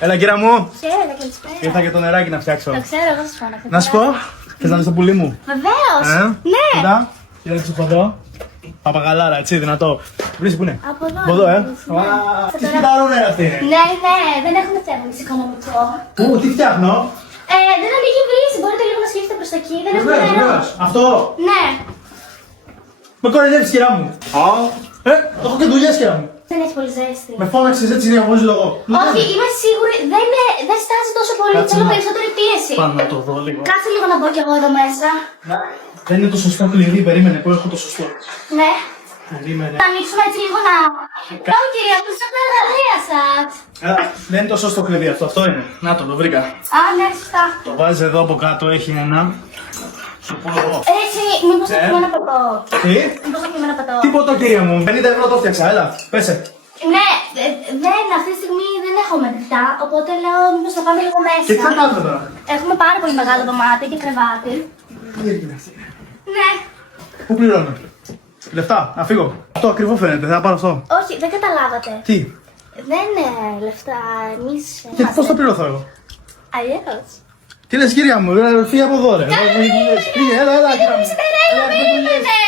Έλα, κύρα μου. Χαίρετε, καλησπέρα. Ήρθα και το νεράκι να φτιάξω. Το ξέρω, εγώ σας πω Να σου πω, θες να δεις το πουλί μου? Βεβαίως. Ναι. Κοίτα, κοίταξε από εδώ. Παπαγαλάρα, έτσι, δυνατό. Βρεις που είναι? Από εδώ. Από εδώ, Ναι. Τι σκηταρό νερά αυτή είναι? Ναι, δεν έχουμε θέμα οικονομικό. Πού, τι φτιάχνω? Δεν ανοίγει βρύση, μπορείτε λίγο να σκέφτετε προς τα εκεί. Δεν έχουμε Βεβαίως, νερό. βεβαίως. Αυτό. Ναι. Με κοροϊδεύεις, κυρία μου. Έχω και δουλειές, κυρία μου. Δεν έχει πολύ ζέστη. Με φώναξες έτσι για χωρίς λόγο. Όχι, είμαι σίγουρη, δεν στάζει τόσο πολύ. Κάτσε Θέλω να- περισσότερη πίεση. Πάμε να το δω λίγο. Κάτσε λίγο να μπω κι εγώ εδώ μέσα. Δεν είναι το σωστό κλειδί, περίμενε που έχω το σωστό. Ναι. Περίμενε. Θα ανοίξουμε έτσι λίγο να. Όχι, κυρία μου, στα εργαλεία σας. Δεν είναι το σωστό κλειδί αυτό, αυτό είναι. Να το βρήκα. Α, ναι, σωστά. Το βάζεις εδώ από κάτω, έχει ένα. Σου πω εγώ. Έτσι, μήπως θα πιούμε ένα ποτό. Τι? Μήπως θα πιούμε ένα ποτό. Τι ποτό, κυρία μου, 50 ευρώ το φτιάξα, έλα, πέσε. Ναι, αυτή τη στιγμή δεν έχω μετρητά, οπότε λέω μήπως θα πάμε λίγο μέσα. Και τι θα κάνουμε τώρα? Έχουμε πάρα πολύ μεγάλο δωμάτιο και κρεβάτι. Ναι. Πού πληρώνω? Λεφτά, να φύγω. Αυτό ακριβό φαίνεται, θα πάρω αυτό. Όχι, δεν καταλάβατε. Τι? Δεν είναι λεφτά, εμείς Και πώς το πληρωθώ εγώ? Αλλιώς. Τι λες, κυρία μου, φύγε από εδώ, ρε. Φύγε, έλα, κυρία μου. Περίμενε!